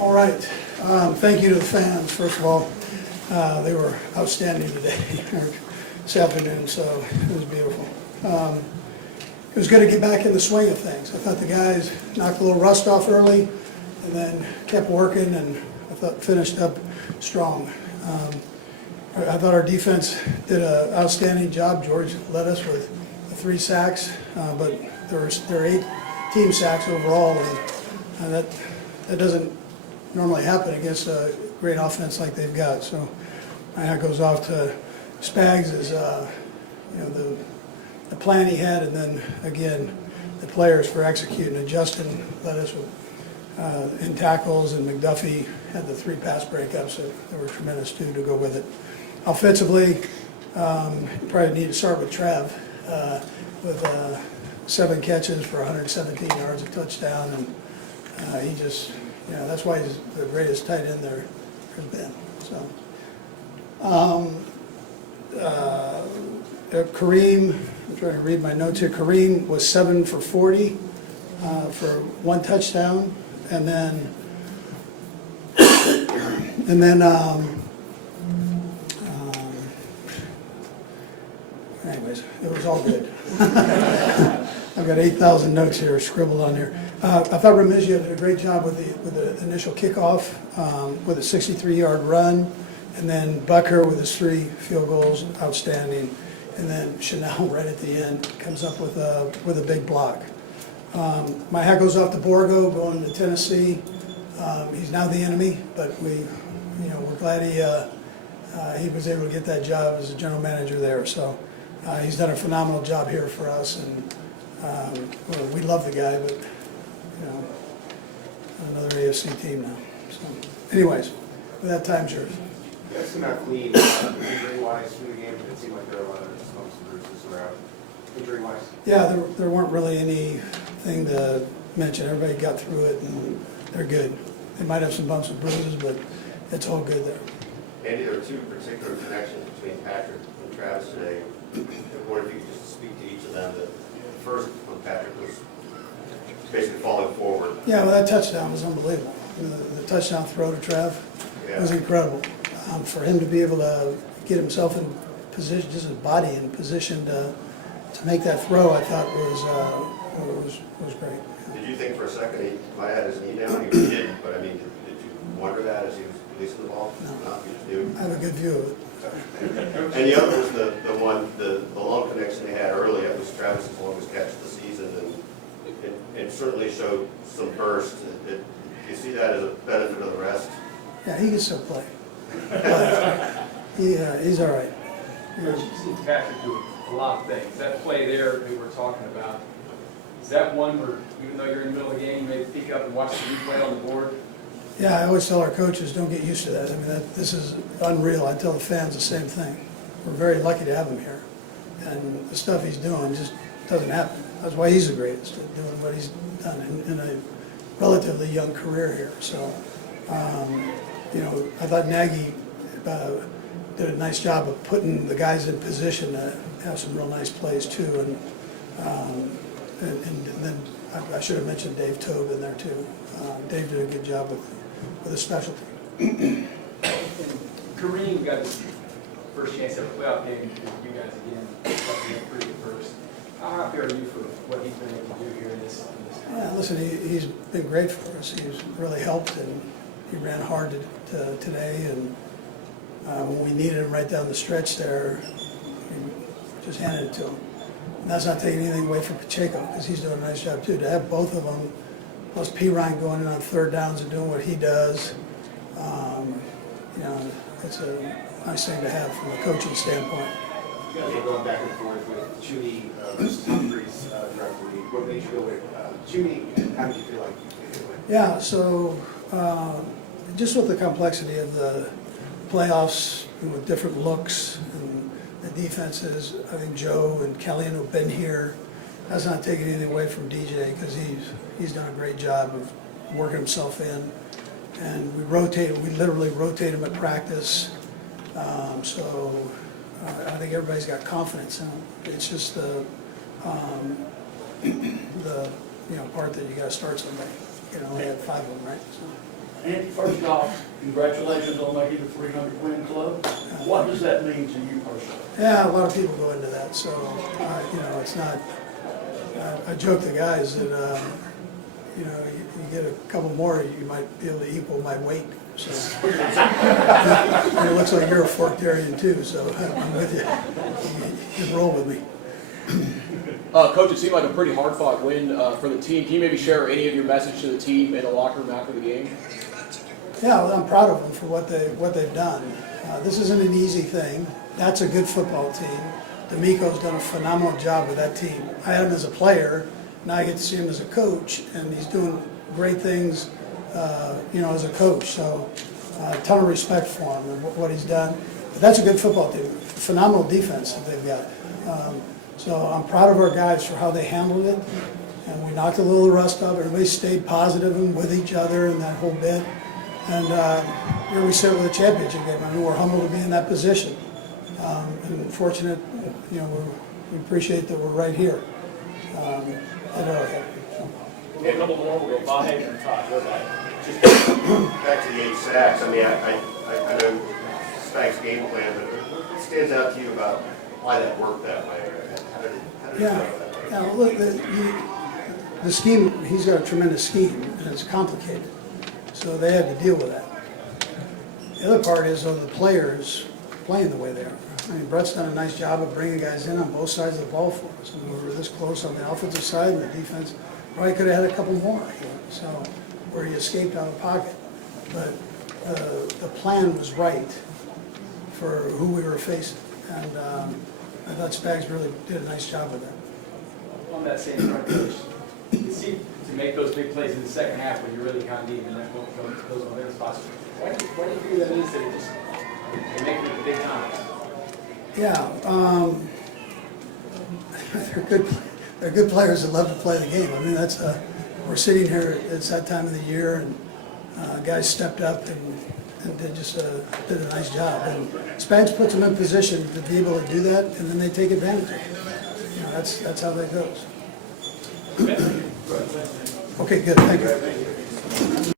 All right. Thank you to the fans, first of all. They were outstanding today, this afternoon, so it was beautiful. It was good to get back in the swing of things. I thought the guys knocked a little rust off early and then kept working, and I thought finished up strong. I thought our defense did an outstanding job. George led us with 3 sacks, but there are 8 team sacks overall, and that doesn't normally happen against a great offense like they've got. So my hat goes off to Spags as the plan he had, and then again the players for executing. And Justin led us with in tackles, and McDuffie had the 3 pass breakups that were tremendous too to go with it. Offensively, you probably need to start with Trav with 7 catches for 117 yards, a touchdown, and he just, that's why he's the greatest tight end there has been. So, Kareem, I'm trying to read my notes here. Kareem was 7 for 40 for 1 touchdown, and then anyways, it was all good. I've got 8,000 notes here scribbled on here. I thought Remigio did a great job with the initial kickoff, with a 63-yard run, and then Bucker with his 3 field goals, outstanding, and then Chanel right at the end comes up with a big block. My hat goes off to Borgo going to Tennessee. He's now the enemy, but we're glad he was able to get that job as a general manager there. So he's done a phenomenal job here for us, and we love the guy, but another AFC team now. So, anyways, with that, time's yours. You guys seem out clean injury-wise through the game. It seemed like there were a lot of bumps and bruises around injury-wise. Yeah, there weren't really anything to mention. Everybody got through it, and they're good. They might have some bumps and bruises, but it's all good there. Andy, there are 2 particular connections between Patrick and Travis today. I wonder if you could just speak to each of them. The first, when Patrick was basically falling forward. Yeah, well, that touchdown was unbelievable. The touchdown throw to Trav was incredible. For him to be able to get himself in position, just his body in position to make that throw, I thought was great. Did you think for a second he might have had his knee down? He didn't, but I mean, did you wonder that as he was releasing the ball? No. You just knew? I have a good view of it. And the other was the long connection they had early. It was Travis's longest catch of the season, and it certainly showed some burst. Do you see that as a benefit of the rest? Yeah, he can still play. He's all right. Coach, you've seen Patrick do a lot of things. That play there that we're talking about, is that one where, even though you're in the middle of the game, you may peek up and watch the replay on the board? Yeah, I always tell our coaches, don't get used to that. I mean, this is unreal. I tell the fans the same thing. We're very lucky to have him here. And the stuff he's doing just doesn't happen. That's why he's the greatest at doing what he's done in a relatively young career here. So, I thought Nagy did a nice job of putting the guys in position to have some real nice plays too. And then I should have mentioned Dave Tobe in there too. Dave did a good job with his specialty. Kareem got his first chance at a playoff game with you guys again. Pretty good first. How happy are you for what he's been able to do here in this Yeah, listen, he's been great for us. He's really helped, and he ran hard today. And when we needed him right down the stretch there, we just handed it to him. And that's not taking anything away from Pacheco, because he's doing a nice job too. To have both of them, plus P. Ryan going in on 3rd downs and doing what he does, it's a nice thing to have from a coaching standpoint. You guys are going back and forth with Junie versus Humphreys directly. What made you go with Junie, and how did you feel like you did it? Yeah, so just with the complexity of the playoffs and with different looks and the defenses, I think Joe and Kellyan have been here. That's not taking anything away from DJ, because he's done a great job of working himself in. And we literally rotate him at practice. So I think everybody's got confidence in him. It's just the part that you got to start somebody. We had 5 of them, right? So. Andy, first off, congratulations on making the 300 win club. What does that mean to you personally? Yeah, a lot of people go into that, so, you know, it's not, I joke to guys that, you know, you get a couple more, you might be able to equal my weight, so. And it looks like you're a forktarian too, so I'm with you. You can roll with me. Coach, it seemed like a pretty hard-fought win for the team. Can you maybe share any of your message to the team in the locker room after the game? Yeah, well, I'm proud of them for what they've done. This isn't an easy thing. That's a good football team. D'Amico's done a phenomenal job with that team. I had him as a player, now I get to see him as a coach, and he's doing great things, you know, as a coach. So, a ton of respect for him and what he's done. But that's a good football team. Phenomenal defense that they've got. So I'm proud of our guys for how they handled it, and we knocked a little rust off. Everybody stayed positive and with each other and that whole bit. And here we sit with a championship game. I mean, we're humbled to be in that position, and fortunate. You know, we appreciate that we're right here at Arrowhead. Get a couple more, we'll go Bob Hager and Todd. Go back. Just back to the 8 sacks, I mean, I know Spank's game plan, but what stands out to you about why that worked that way? How did it go that way? Yeah, well, look, the scheme, he's got a tremendous scheme, and it's complicated. So they had to deal with that. The other part is, the players playing the way they are. I mean, Brett's done a nice job of bringing guys in on both sides of the ball for us. And we were this close on the offensive side, and the defense probably could have had a couple more. So, where he escaped out of the pocket. But the plan was right for who we were facing. And I thought Spags really did a nice job with that. On that same front, Coach, you see, to make those big plays in the second half when you really kind of need them, and those momentum spots. Why do you feel that is that it just they make it the big times? Yeah, they're good players that love to play the game. I mean, that's we're sitting here. It's that time of the year, and guys stepped up and did a nice job. And Spags puts them in position to be able to do that, and then they take advantage of it. You know, that's how that goes. Okay, good. Thank you.